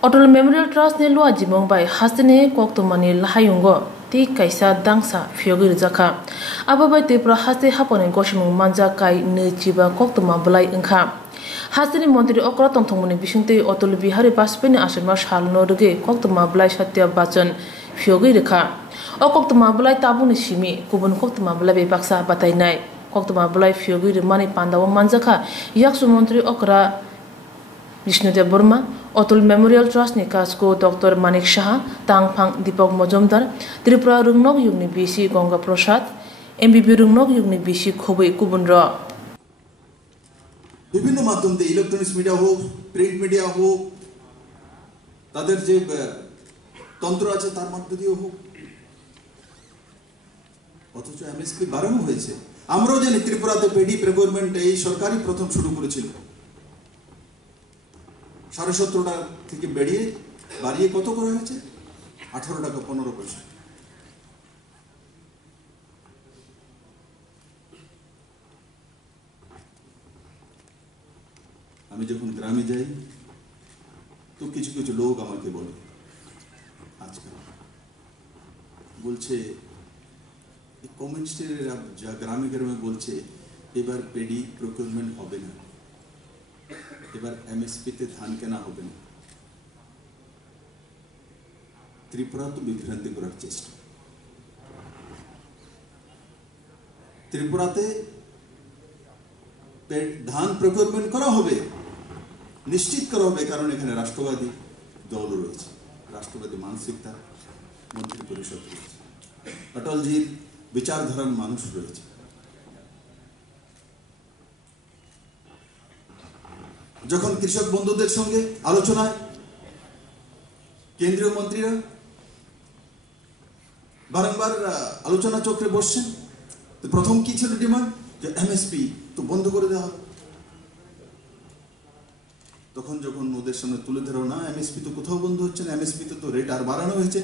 Otol Memorial Trust ne lua jimong bai hasne kok to mani lahayungo ti kaisa dangsa fiogir jaka ababai te pra haste hapone goshimung manja kai ne chiba kok to mablai engkha hasni mantri okra tongthongmuni bisingte Otol Bihari Bajpayee asirma salno rege kok to mablai Satya Bachchan fiogir rekha o kok to mablai tabuni simi kubun kok to mablai be baksa batainai kok to mablai fiogir mani pandawa manjaka yaksu mantri okra Vishnudev Burma, Otol Memorial Trust ni kasko Dr. Manik Shah, Tangphang Deepak Majumdar, Tripura Rungnok Yugni BC Ganga Prasad, MBB Rungnok Yugni BC Khobei Kubunra. বিভিন্ন মাধ্যম দিয়ে electronics media হোক print media হোক তাদের যে তন্ত্র আছে তার মধ্যে দিয়ে হোক অথচ এমএসপি বাড়ানো হয়েছে আমরাও জানি ত্রিপুরাতে পেডি প্রকিউরমেন্ট এই সরকারই প্রথম শুরু করেছিল 17.5 টাকা থেকে বাড়িয়ে কত করা হয়েছে 18 টাকা 15 পয়সা আমি যখন গ্রামে যাই তো কিছু কিছু লোক আমাকে বলে আজকাল বলছে এই কমিউনিস্টরা যা গ্রামে গ্রামে বলছে এবার পেডি প্রকিউরমেন্ট হবে না এবার এমএসপি তে ধান কেনা হবে না ত্রিপুরা তো বিভ্রান্তি করার চেষ্টা ত্রিপুরাতে ধান প্রকিউরমেন্ট করা হবে নিশ্চিত করা হবে কারণ এখানে রাষ্ট্রবাদী দল রয়েছে রাষ্ট্রবাদী মানসিকতা মন্ত্রী পরিষদ রয়েছে অটলজির বিচারধারার মানুষ রয়েছে যখন কৃষক বন্ধুদের সঙ্গে আলোচনায় কেন্দ্রীয় মন্ত্রীরা বারংবার আলোচনা চক্রে বসছেন তো প্রথম কি ছিল ডিমান্ড যে এমএসপি তো বন্ধ করে দেওয়া হবে তখন যখন ওদের সামনে তুলে ধরো না এমএসপি তো কোথাও বন্ধ হচ্ছে না এমএসপি তো রেট আর বাড়ানো হয়েছে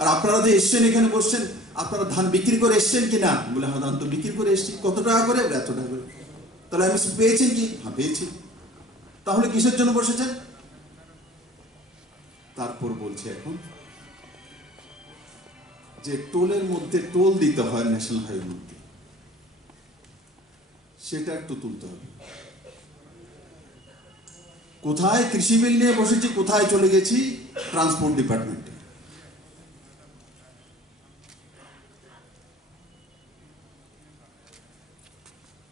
আর আপনারা যে এসছেন এখানে বসছেন আপনারা ধান বিক্রি করে এসছেন কিনা বলে হ্যাঁ ধান তো বিক্রি করে এসছি কত টাকা করে এত টাকা করে তাহলে এমএসপি পেয়েছেন কি হ্যাঁ পেয়েছি তাহলে কিসের জন্য বসেছেন তারপর বলছে এখন যে টোলের মধ্যে টোল দিতে হয় ন্যাশনাল হাইওয়ের মধ্যে সেটা একটু তুলতে হবে কোথায় কৃষি বিল নিয়ে বসেছি কোথায় চলে গেছি ট্রান্সপোর্ট ডিপার্টমেন্টে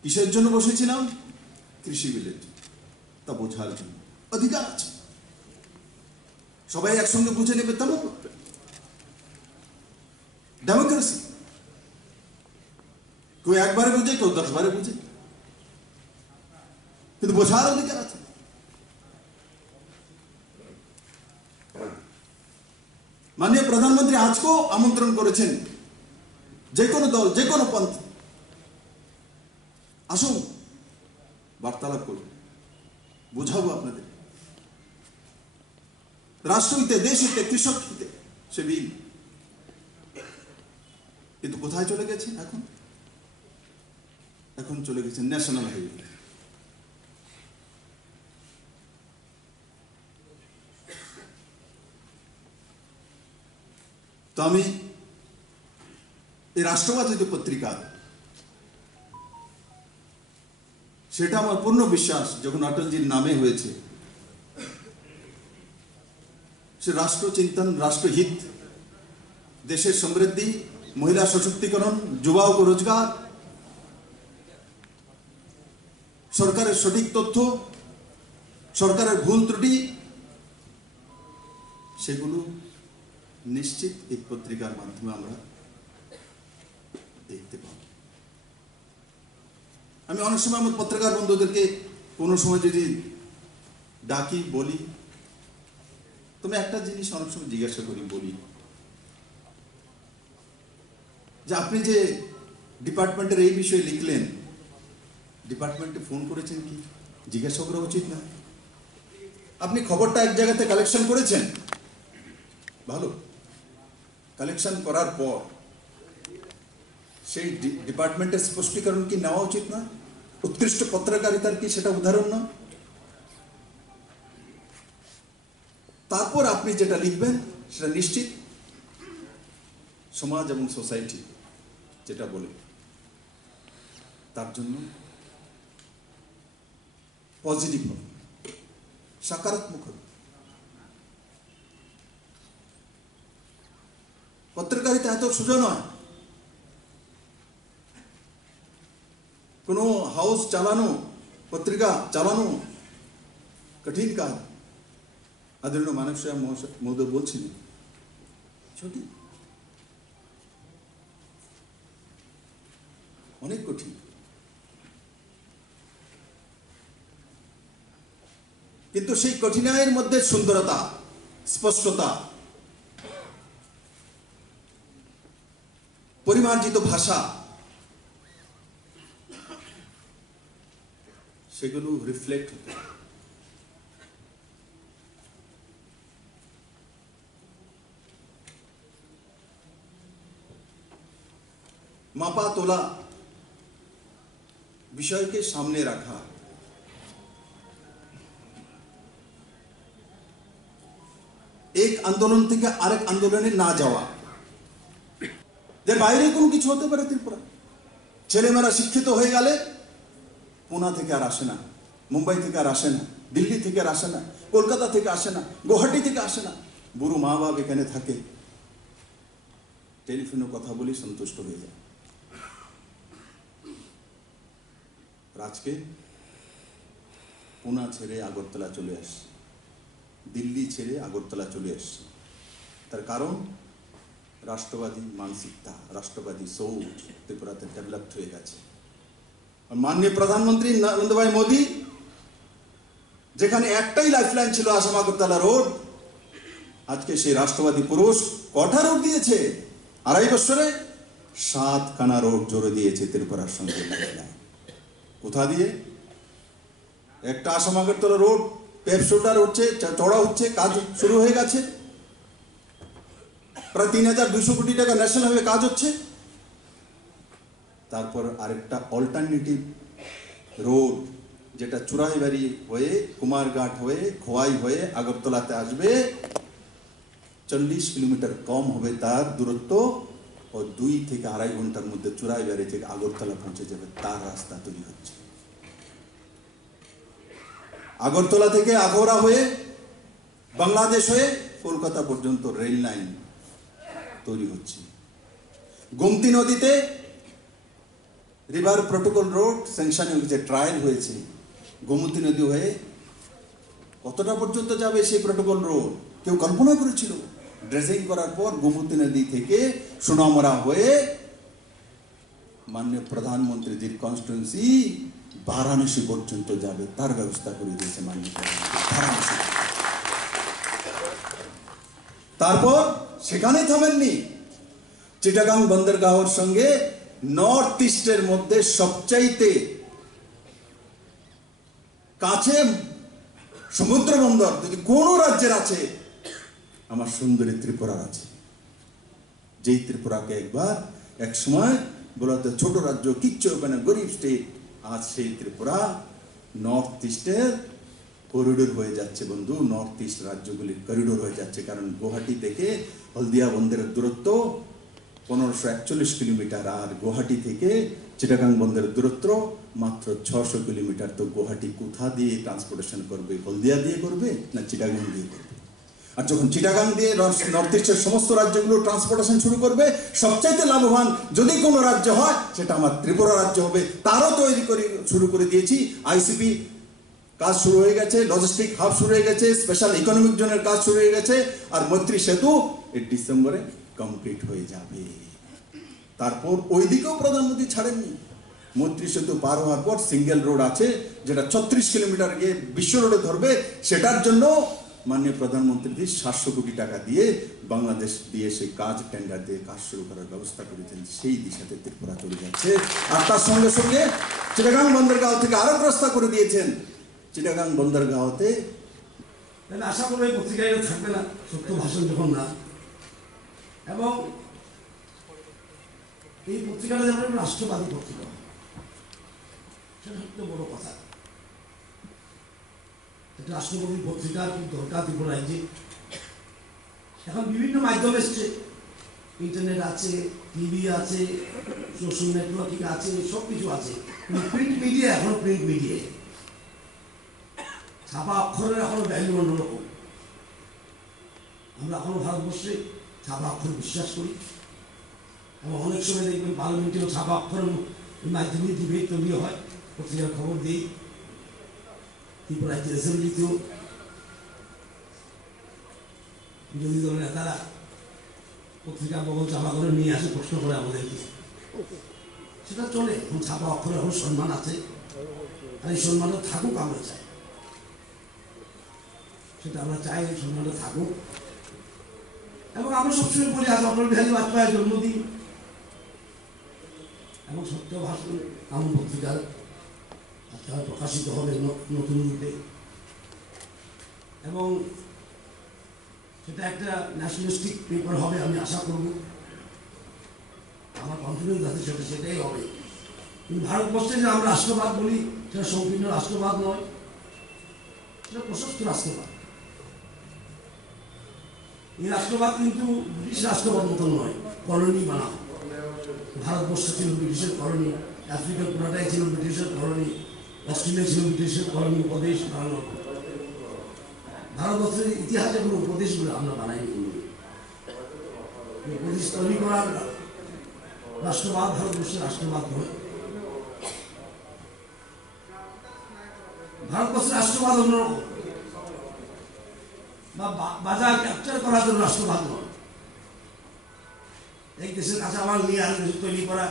কিসের জন্য বসেছিলাম কৃষি বিলের তা বোঝার জন্য অধিকার আছে সবাই একসঙ্গে বুঝে নেবে তেমন ডেমোক্রেসি কেউ একবারে বুঝে কেউ 10 বারে বুঝে কিন্তু বোঝার অধিকার আছে মাননীয় প্রধানমন্ত্রী আজকেও আমন্ত্রণ করেছেন যে কোনো দল যে কোনো পন্থ আসুন বার্তালাপ করুন বুঝাবো আপনাদের রাষ্ট্রহিতে দেশ হিতে কৃষক হিতে সে বিল কিন্তু কোথায় চলে গেছে এখন চলে গেছে ন্যাশনাল হাইওয়ে তো আমি এই রাষ্ট্রবাদী যে পত্রিকা সেটা আমার পূর্ণ বিশ্বাস যখন অটলজির নামে হয়েছে সে রাষ্ট্রচিন্তন রাষ্ট্রহিত দেশের সমৃদ্ধি মহিলা সশক্তিকরণ যুবা ও রোজগার সরকারের সঠিক তথ্য সরকারের ভুল ত্রুটি সেগুলো নিশ্চিত এই পত্রিকার মাধ্যমে আমরা দেখতে পাব আমি অনেক সময় আমার পত্রিকার বন্ধুদেরকে কোনো সময় যদি ডাকি বলি তুমি একটা জিনিস অনেক সময় জিজ্ঞাসা করি বলি যে আপনি যে ডিপার্টমেন্টের এই বিষয়ে লিখলেন ডিপার্টমেন্টে ফোন করেছেন কি জিজ্ঞাসা করা উচিত না আপনি খবরটা এক জায়গাতে কালেকশন করেছেন ভালো কালেকশন করার পর সেই ডিপার্টমেন্টের স্পষ্টীকরণ কি নেওয়া উচিত না उत्कृष्ट पत्रकारितार की सेटा उदाहरण ना তারপর আপনি যেটা লিখবেন সেটা নিশ্চিত সমাজ এবং সোসাইটি যেটা বলে তার জন্য পজিটিভ হবে, সকারাত্মক হবে। পত্রিকারিতা এত সোজা নয়। কোনো হাউস চালানো, পত্রিকা চালানো কঠিন কাজ। আদরণীয় মানব সাহেব মহোদয় বলছিলেন সঠিক, অনেক কঠিন। কিন্তু সেই কঠিনাইয়ের মধ্যে সুন্দরতা, স্পষ্টতা, পরিমার্জিত ভাষা, সেগুলো রিফ্লেক্ট হতে। মাপা তোলা বিষয়কে সামনে রাখা, এক আন্দোলন থেকে আরেক আন্দোলনে না যাওয়া, যে বাইরে কোনো কিছু হতে পারে ত্রিপুরা। ছেলেমেয়েরা শিক্ষিত হয়ে গেলে পুনা থেকে আর আসে না, মুম্বাই থেকে আর আসে না, দিল্লি থেকে আর আসে না, কলকাতা থেকে আসে না, গুয়াহাটি থেকে আসে না। বুড়ো মা বাপ এখানে থাকে, টেলিফোনে কথা বলি সন্তুষ্ট হয়ে যায়। আজকে পুনা ছেড়ে আগরতলা চলে আসছে, দিল্লি ছেড়ে আগরতলা চলে আসছে। তার কারণ রাষ্ট্রবাদী মানসিকতা, রাষ্ট্রবাদী সোচ ত্রিপুরাতে ডেভেলপড হয়ে গেছে। মাননীয় প্রধানমন্ত্রী নরেন্দ্র ভাই মোদী, যেখানে একটাই লাইফলাইন ছিল আসাম আগরতলা রোড, আজকে সেই রাষ্ট্রবাদী পুরুষ কটা রোড দিয়েছে? 2.5 বছরে 7 খানা রোড জোরে দিয়েছে ত্রিপুরার সঙ্গে লাইফলাইন। কোথা দিয়ে? একটা আসাম আগরতলা রোড পেপসোটার হচ্ছে, চড়া হচ্ছে, কাজ শুরু হয়ে গেছে। প্রায় 3,200 কোটি টাকা ন্যাশনাল হাইওয়ে কাজ হচ্ছে। তারপর আরেকটা অল্টারনেটিভ রোড, যেটা চুরাইবাড়ি হয়ে, কুমারঘাট হয়ে, খোয়াই হয়ে আগরতলাতে আসবে। 40 কিলোমিটার কম হবে তার দূরত্ব, ও 2 থেকে 2.5 ঘন্টার মধ্যে চুরাইবাড়ি থেকে আগরতলা পৌঁছে যাবে। তার রাস্তা তৈরি হচ্ছে। আগরতলা থেকে আখাউড়া হয়ে, বাংলাদেশ হয়ে কলকাতা পর্যন্ত রেল লাইন তৈরি হচ্ছে। গোমতী নদীতে রিভার প্রোটোকল রোড স্যাংশন হয়েছে, ট্রায়াল হয়েছে। গোমতী নদী হয়ে কতটা পর্যন্ত যাবে সেই প্রোটোকল রোড কেউ কল্পনা করেছিল? ড্রেসিং করার পর গোমতী নদী থেকে সোনামরা হয়ে মাননীয় প্রধানমন্ত্রীজির কনস্টিটুয়েন্সি বারাণসী পর্যন্ত যাবে, তার ব্যবস্থা করে দিয়েছে মাননীয় প্রধানমন্ত্রী। তারপর সেখানে থামেননি, চিটাগাং বন্দরগাহর সঙ্গে নর্থ ইস্টের মধ্যে সবচাইতে কাছে সমুদ্র বন্দর যদি কোন রাজ্যের আছে, আমার সুন্দরী ত্রিপুরার আছে। যেই ত্রিপুরাকে একবার এক সময় বলতে ছোট রাজ্য, কিচ্ছু হবে না, গরিব স্টেট, আজ সেই ত্রিপুরা নর্থ ইস্টের করিডোর হয়ে যাচ্ছে বন্ধু। নর্থ ইস্ট রাজ্যগুলির করিডোর হয়ে যাচ্ছে। কারণ গুয়াহাটি থেকে হলদিয়া বন্দরের দূরত্ব 1541 কিলোমিটার, আর গুয়াহাটি থেকে চিটাগাং বন্দরের দূরত্ব মাত্র 600 কিলোমিটার। তো গুয়াহাটি কোথা দিয়ে ট্রান্সপোর্টেশন করবে? হলদিয়া দিয়ে করবে না চিটাগাং দিয়ে করবে? আর যখন চিটাগাং দিয়ে নর্থ ইস্টের সমস্ত রাজ্যগুলো ট্রান্সপোর্টেশন শুরু করবে, সবচাইতে লাভবান যদি কোনো রাজ্য হয় সেটা আমার ত্রিপুরা রাজ্য হবে। তারও শুরু করে দিয়েছি। আইসিপি কাজ শুরু হয়ে গেছে, লজিস্টিক হাব শুরু হয়ে গেছে, স্পেশাল ইকোনমিক জোনের কাজ শুরু হয়ে গেছে, আর মৈত্রী সেতু এই ডিসেম্বরে কমপ্লিট হয়ে যাবে। তারপর ওই দিকেও প্রধানমন্ত্রী ছাড়েননি। মৈত্রী সেতু পার হওয়ার পর সিঙ্গেল রোড আছে, যেটা 36 কিলোমিটার গিয়ে বিশ্ব রোডে ধরবে। সেটার জন্য মাননীয় প্রধানমন্ত্রী 700 কোটি টাকা দিয়ে বাংলাদেশ দিয়ে সেই কাজ টেন্ডার দিয়ে কাজ শুরু করার ব্যবস্থা করেছেন। সেই দিশাতে ত্রিপুরা চলে যাচ্ছে। আর তার সঙ্গে সঙ্গে চিটাগাং বন্দরগাঁও থেকে আরো ব্যবস্থা করে দিয়েছেন। চিটাগাং বন্দরগাঁওতে আশা করি পত্রিকায় থাকবে না, সত্য ভাষণ যখন না, এবং এই পত্রিকাটা যেমন রাষ্ট্রবাদী পত্রিকা, সেটা সবচেয়ে বড় কথা। রাষ্ট্রপতি পত্রিকার কি দরকার ত্রিপুরা রাজ্যে? এখন বিভিন্ন মাধ্যম এসছে, ইন্টারনেট আছে, টিভি আছে, সোশ্যাল নেটওয়ার্কিং আছে, সব কিছু আছে। কিন্তু প্রিন্ট মিডিয়া এখনো প্রিন্ট মিডিয়া, ছাপা অক্ষরের এখনো ভ্যালু অন্যরকম। আমরা এখনো ভারতবর্ষে ছাপা অক্ষর বিশ্বাস করি, এবং অনেক সময় দেখবেন পার্লামেন্টেও ছাপা অক্ষরের মাধ্যমে ডিবেট তৈরি হয়, পত্রিকার খবর দিই। ত্রিপুরা অ্যাসেম্বলিতেও বিরোধী দলের নেতারা পত্রিকা বগল চাপা করে নিয়ে আসে, প্রশ্ন করে আমাদেরকে, সেটা চলে। এখন ছাপা অক্ষরে এখন সম্মান আছে, আর এই সম্মানটা থাকুক, আমরা চাই সেটা, আমরা চাই এই সম্মানটা থাকুক। এবং আমরা সবসময় বলি আজ অটল বিহারী বাজপেয়ীর জন্মদিন, এবং সত্য ভাষণ আমার পত্রিকার আজকাল প্রকাশিত হবে নতুন রূপে, এবং সেটা একটা ন্যাশনালিস্টিক পেপার হবে, আমি আশা করব। আমার কনফিডেন্স আছে সেটাই হবে। কিন্তু ভারতবর্ষে যে আমরা রাষ্ট্রবাদ বলি, সেটা সংকীর্ণ রাষ্ট্রবাদ নয়, সেটা প্রশস্ত রাষ্ট্রবাদ। এই রাষ্ট্রবাদ কিন্তু ব্রিটিশ রাষ্ট্রবাদ মতন নয়, কলোনি বানাও। ভারতবর্ষ ছিল ব্রিটিশের কলোনি, আফ্রিকার পুরাটাই ছিল ব্রিটিশের কলোনি, অস্ট্রেলিয়া ছিল ব্রিটিশের কলোনি, উপদেশ বানানো। ভারতবর্ষের ইতিহাসে কোনো উপদেশগুলো আমরা বানাইনি। উপদেশ তৈরি করার রাষ্ট্রবাদ ভারতবর্ষের রাষ্ট্রবাদ নয়। ভারতবর্ষের রাষ্ট্রবাদ অন্যরকম, বা বাজার ক্যাপচার করার জন্য রাষ্ট্রবাদ নয়। এক দেশের কাঁচামাল নিয়ে আর দেশ তৈরি করা,